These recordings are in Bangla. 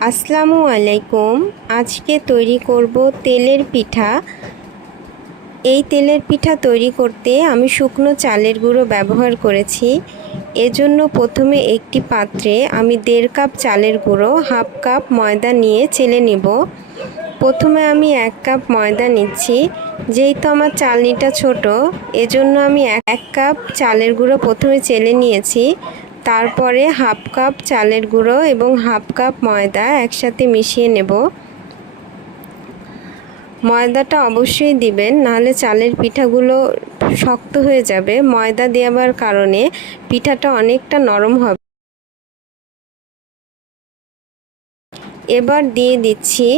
আসসালামু আলাইকুম। আজকে তৈরি করব তেলের পিঠা। এই তেলের পিঠা তৈরি করতে আমি শুকনো চালের গুঁড়ো ব্যবহার করেছি। এজন্য প্রথমে একটি পাত্রে আমি দেড় কাপ চালের গুঁড়ো, হাফ কাপ ময়দা নিয়ে চেলে নিব। প্রথমে আমি এক কাপ ময়দা নিচ্ছি। যেহেতু আমার চালনিটা ছোট, এজন্য আমি এক কাপ চালের গুঁড়ো প্রথমে চেলে নিয়েছি। তারপরে হাফ কাপ চালের গুঁড়ো এবং হাফ কাপ ময়দা একসাথে মিশিয়ে নেব। ময়দাটা অবশ্যই দিবেন, নাহলে চালের পিঠাগুলো শক্ত হয়ে যাবে। ময়দা দেওয়ার কারণে পিঠাটা অনেকটা নরম হবে। এবার দিয়ে দিচ্ছি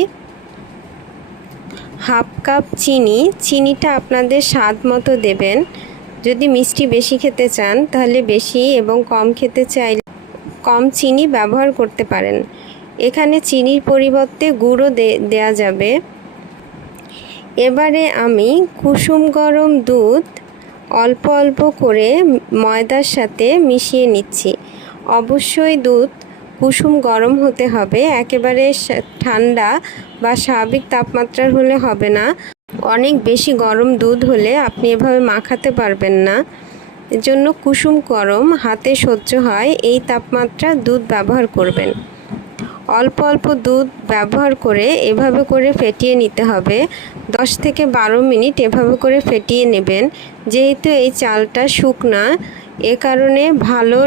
হাফ কাপ চিনি। চিনিটা আপনাদের স্বাদ মতো দেবেন। যদি মিষ্টি বেশি খেতে চান, তাহলে বেশি এবং কম খেতে চাইলে কম চিনি ব্যবহার করতে পারেন। এখানে চিনির পরিবর্তে গুঁড়ো দেয়া যাবে। এবারে আমি কুসুম গরম দুধ অল্প অল্প করে ময়দার সাথে মিশিয়ে নিচ্ছি। অবশ্যই দুধ কুসুম গরম হতে হবে, একেবারে ঠান্ডা বা স্বাভাবিক তাপমাত্রার হলে হবে না। অনেক বেশি গরম দুধ হলে আপনি এভাবে মাখাতে পারবেন না। এজন্য কুসুম গরম, হাতে সহ্য হয়, এই তাপমাত্রা দুধ ব্যবহার করবেন। অল্প অল্প দুধ ব্যবহার করে এভাবে করে ফেটিয়ে নিতে হবে। দশ থেকে বারো মিনিট এভাবে করে ফেটিয়ে নেবেন। যেহেতু এই চালটা শুকনা, এ কারণে ভালো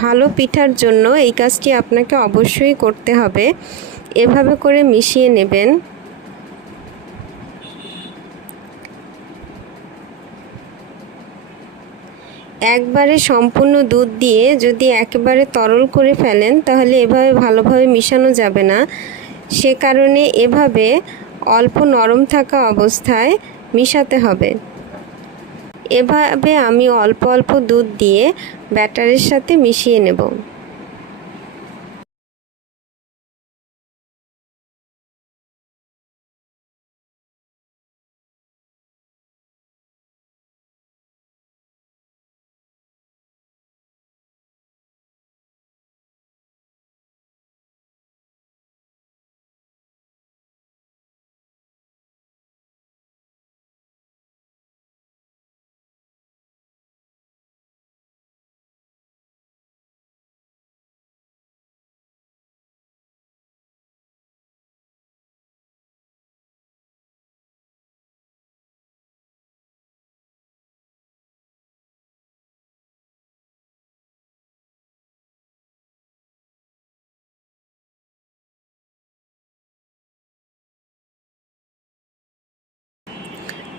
ভালো পিঠার জন্য এই কাজটি আপনাকে অবশ্যই করতে হবে। এভাবে করে মিশিয়ে নেবেন। একবারে সম্পূর্ণ দুধ দিয়ে যদি একেবারে তরল করে ফেলেন, তাহলে এভাবে ভালোভাবে মিশানো যাবে না। সে কারণে এভাবে অল্প নরম থাকা অবস্থায় মিশাতে হবে। এভাবে আমি অল্প অল্প দুধ দিয়ে ব্যাটারের সাথে মিশিয়ে নেব।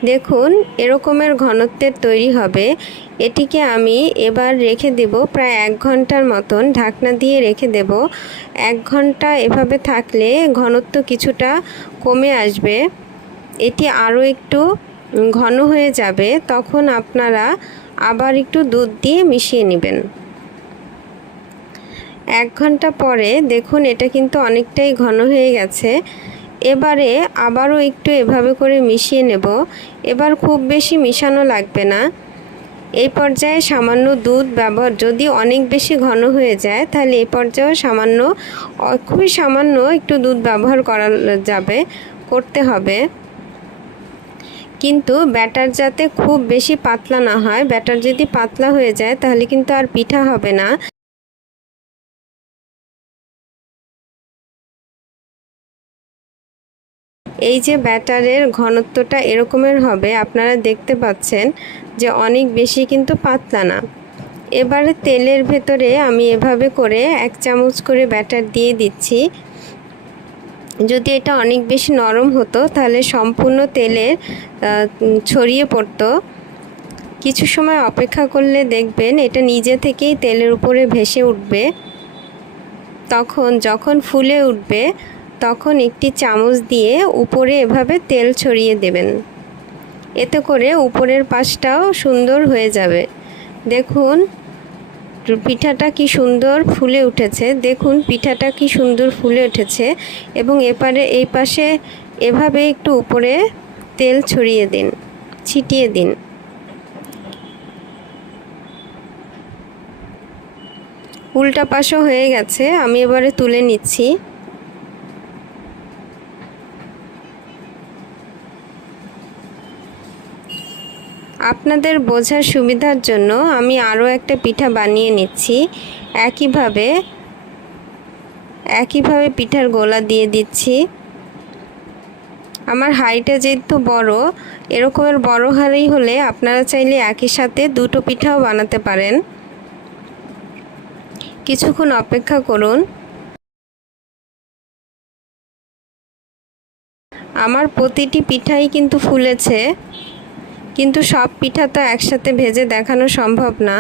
দেখুন, এরকমের ঘনত্বের তৈরি হবে। এটিকে আমি এবার রেখে দেব, প্রায় এক ঘণ্টার মতন ঢাকনা দিয়ে রেখে দেব। এক ঘণ্টা এভাবে থাকলে ঘনত্ব কিছুটা কমে আসবে। এটি আরও একটু ঘন হয়ে যাবে, তখন আপনারা আবার একটু দুধ দিয়ে মিশিয়ে নেবেন। এক ঘণ্টা পরে দেখুন, এটা কিন্তু অনেকটাই ঘন হয়ে গেছে। এবারে আবারও একটু এভাবে করে মিশিয়ে নেব। এবার খুব বেশি মিশানো লাগবে না। এই পর্যায়ে সামান্য দুধ ব্যবহার যদি অনেক বেশি ঘন হয়ে যায়, তাহলে এই পর্যায়েও সামান্য খুবই সামান্য একটু দুধ ব্যবহার করা যাবে, করতে হবে। কিন্তু ব্যাটার যাতে খুব বেশি পাতলা না হয়, ব্যাটার যদি পাতলা হয়ে যায়, তাহলে কিন্তু আর পিঠা হবে না। এই যে ব্যাটারের ঘনত্বটা এরকমের হবে, আপনারা দেখতে পাচ্ছেন যে অনেক বেশি কিন্তু পাতলা না। এবারে তেলের ভেতরে আমি এভাবে করে এক চামচ করে ব্যাটার দিয়ে দিচ্ছি। যদি এটা অনেক বেশি নরম হতো, তাহলে সম্পূর্ণ তেলের ছড়িয়ে পড়তো। কিছু সময় অপেক্ষা করলে দেখবেন এটা নিজে থেকেই তেলের উপরে ভেসে উঠবে। তখন যখন ফুলে উঠবে তখন একটি চামচ দিয়ে উপরে এভাবে তেল ছড়িয়ে দেবেন। এতে করে উপরের পাশটাও সুন্দর হয়ে যাবে। দেখুন, পিঠাটা কি সুন্দর ফুলে উঠেছে। দেখুন, পিঠাটা কি সুন্দর ফুলে উঠেছে এবং এপারে, এই পাশে এভাবে একটু উপরে তেল ছড়িয়ে দিন, ছিটিয়ে দিন। উল্টা পাশও হয়ে গেছে, আমি এবারে তুলে নিচ্ছি। আপনাদের বোঝার সুবিধার জন্য আমি আরও একটা পিঠা বানিয়ে নিচ্ছি। একইভাবে একইভাবে পিঠার গোলা দিয়ে দিচ্ছি। আমার হাঁড়িটা যেহেতু বড়, এরকমের বড় হাঁড়ি হলে আপনারা চাইলে একই সাথে দুটো পিঠাও বানাতে পারেন। কিছুক্ষণ অপেক্ষা করুন। আমার প্রতিটি পিঠাই কিন্তু ফুলেছে। কিন্তু সব পিঠা তো একসাথে ভেজে দেখানো সম্ভব না।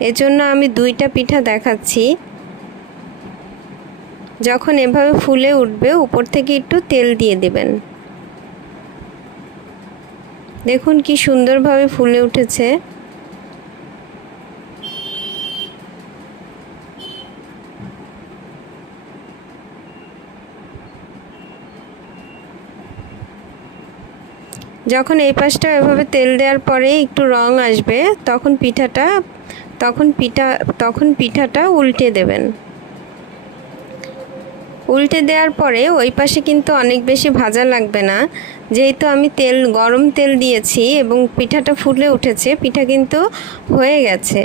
এজন্য আমি দুইটা পিঠা দেখাচ্ছি। যখন এভাবে ফুলে উঠবে, উপর থেকে একটু তেল দিয়ে দেবেন। দেখুন কি সুন্দরভাবে ফুলে উঠেছে। যখন এই পাশটা এভাবে তেল দেওয়ার পরে একটু রং আসবে, তখন পিঠাটা, তখন পিঠা, তখন পিঠাটা উল্টে দেবেন। উল্টে দেওয়ার পরে ওই পাশে কিন্তু অনেক বেশি ভাজা লাগবে না। যেহেতু আমি তেল, গরম তেল দিয়েছি এবং পিঠাটা ফুলে উঠেছে, পিঠা কিন্তু হয়ে গেছে।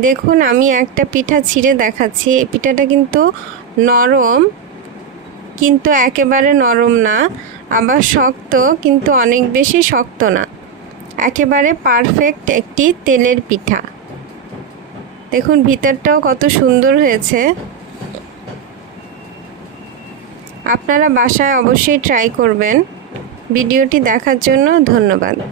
দেখুন, আমি একটা পিঠা ছিঁড়ে দেখাচ্ছি। এই পিঠাটা কিন্তু নরম, কিন্তু একেবারে নরম না। আবার শক্ত, কিন্তু অনেক বেশি শক্ত না। একেবারে পারফেক্ট একটি তেলের পিঠা। দেখুন, ভিতরটাও কত সুন্দর হয়েছে। আপনারা বাসায় অবশ্যই ট্রাই করবেন। ভিডিওটি দেখার জন্য ধন্যবাদ।